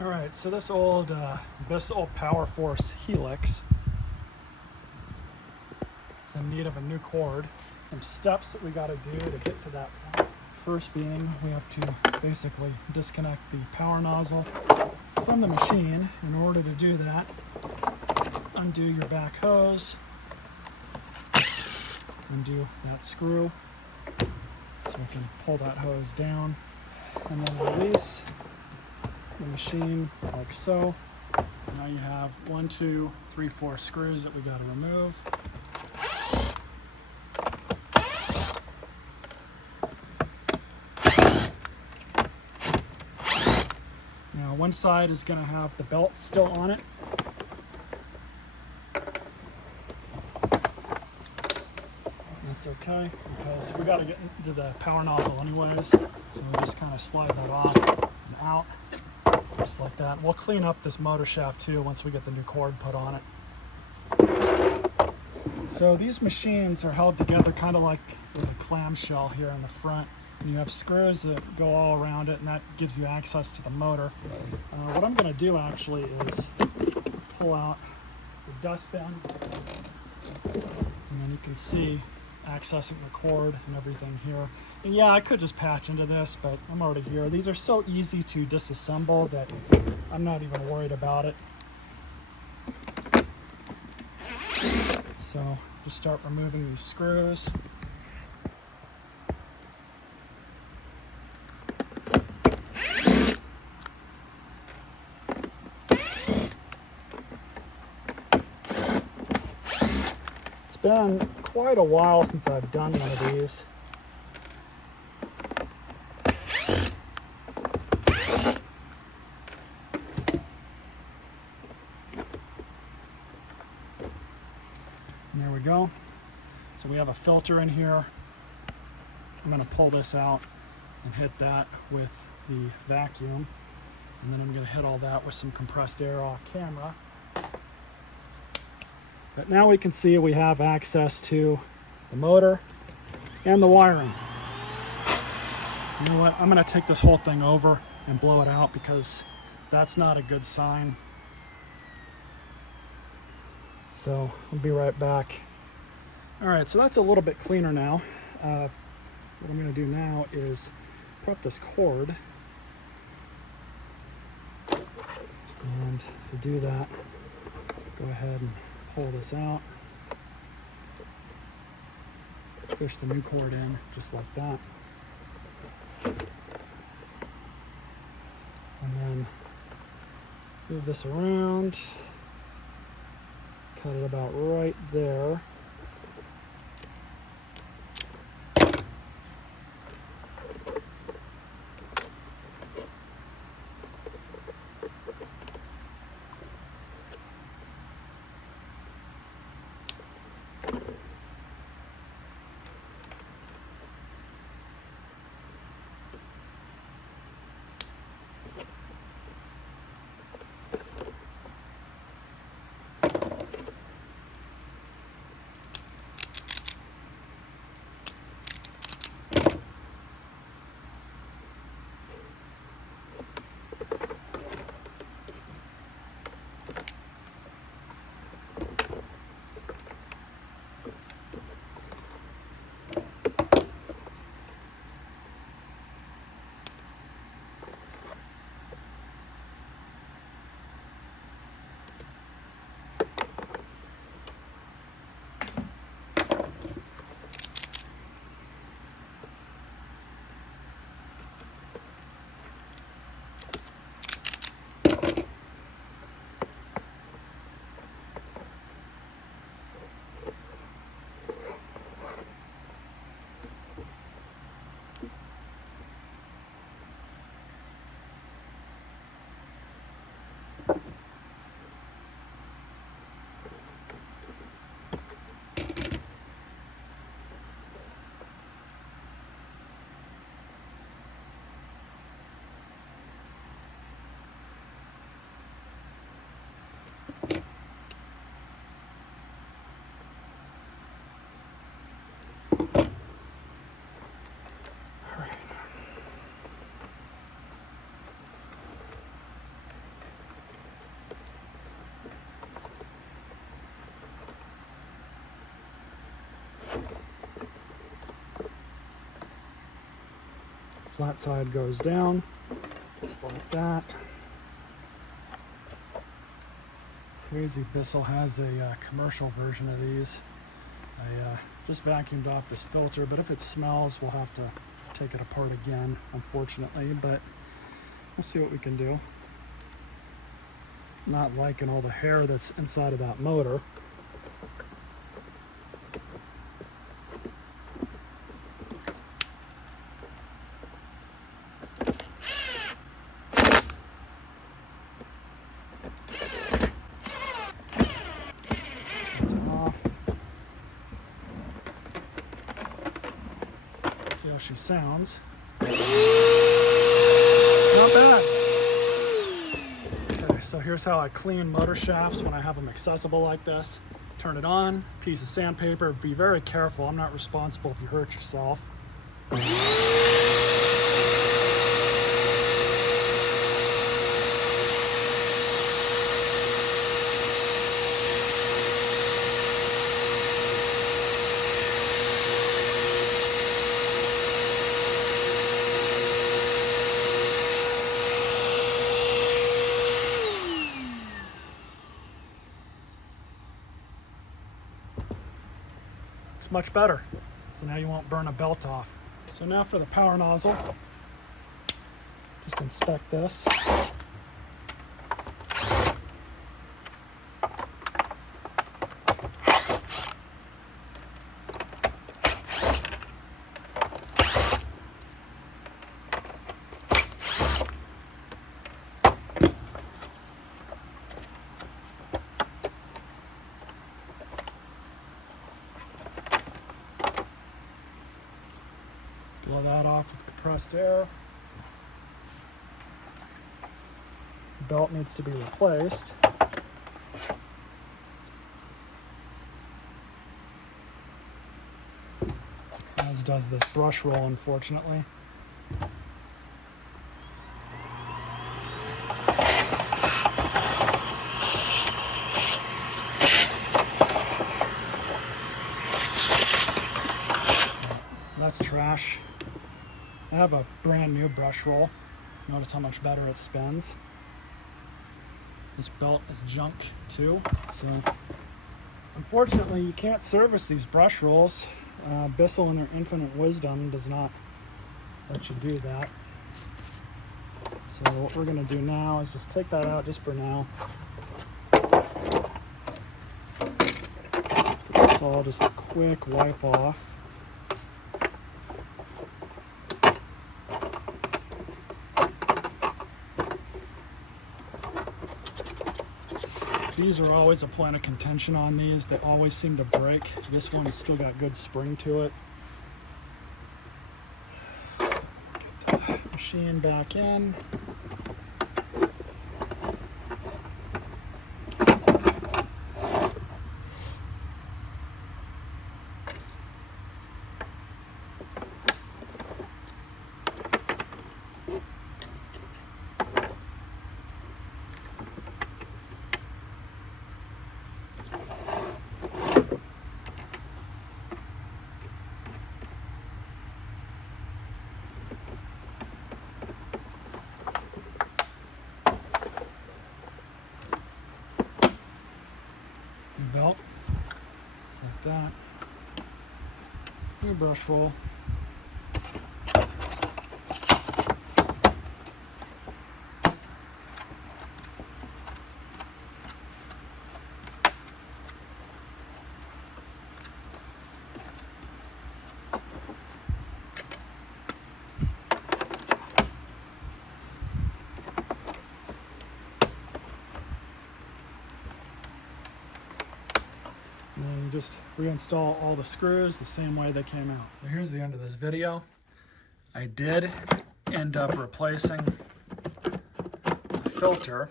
All right, so this old Bissell Powerforce Helix is in need of a new cord. Some steps that we got to do to get to that point. First being, we have to basically disconnect the power nozzle from the machine. In order to do that, undo your back hose, undo that screw so we can pull that hose down, and then release the machine like so. Now you have 1, 2, 3, 4 screws that we got to remove. Now one side is going to have the belt still on it. That's okay because we got to get into the power nozzle anyways, so we just kind of slide that off and out. Just like that. We'll clean up this motor shaft too once we get the new cord put on it. So these machines are held together kind of like with a clamshell here in the front. And you have screws that go all around it, and that gives you access to the motor. What I'm going to do actually is pull out the dustbin, and then you can see accessing the cord and everything here. And yeah, I could just patch into this, but I'm already here. These are so easy to disassemble that I'm not even worried about it. So just start removing these screws. It's been quite a while since I've done one of these. And there we go. So we have a filter in here. I'm going to pull this out and hit that with the vacuum. And then I'm going to hit all that with some compressed air off camera. But now we can see we have access to the motor and the wiring. You know what? I'm going to take this whole thing over and blow it out because that's not a good sign. So I'll be right back. All right, so that's a little bit cleaner now. What I'm going to do now is prep this cord. And to do that, go ahead and pull this out. Fish the new cord in just like that. And then move this around. Cut it about right there. Flat side goes down, just like that. Crazy, Bissell has a commercial version of these. I just vacuumed off this filter, but if it smells, we'll have to take it apart again, unfortunately, but we'll see what we can do. Not liking all the hair that's inside of that motor. It's off. See how she sounds. Not bad. Okay, so here's how I clean motor shafts when I have them accessible like this. Turn it on, piece of sandpaper. Be very careful. I'm not responsible if you hurt yourself. Much better. So now you won't burn a belt off. So now for the power nozzle, just inspect this. Blow that off with compressed air. The belt needs to be replaced. As does this brush roll, unfortunately. That's trash. I have a brand new brush roll. Notice how much better it spins. This belt is junk too, so unfortunately you can't service these brush rolls. Bissell in their infinite wisdom does not let you do that. So what we're gonna do now is just take that out just for now. So I'll just a quick wipe off. These are always a point of contention on these. They always seem to break. This one has still got good spring to it. Get the machine back in. Belt, just like that. New brush roll. And then you just reinstall all the screws the same way they came out. So here's the end of this video. I did end up replacing the filter.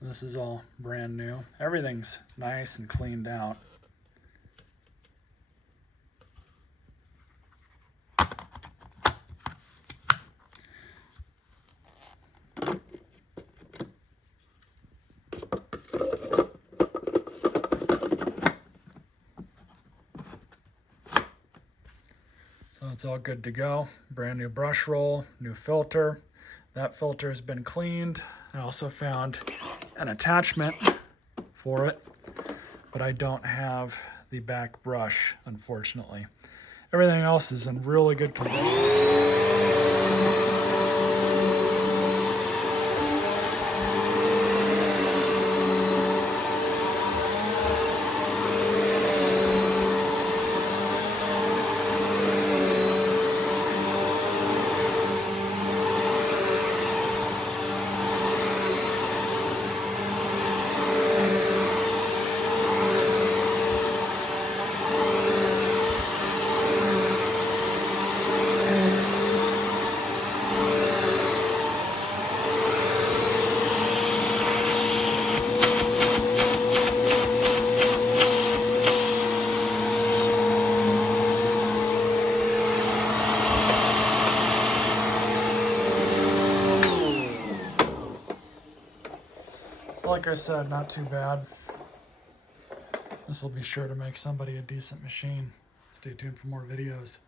This is all brand new. Everything's nice and cleaned out. It's all good to go. Brand new brush roll, new filter. That filter has been cleaned. I also found an attachment for it, but I don't have the back brush, unfortunately. Everything else is in really good condition. Like I said, not too bad. This will be sure to make somebody a decent machine. Stay tuned for more videos.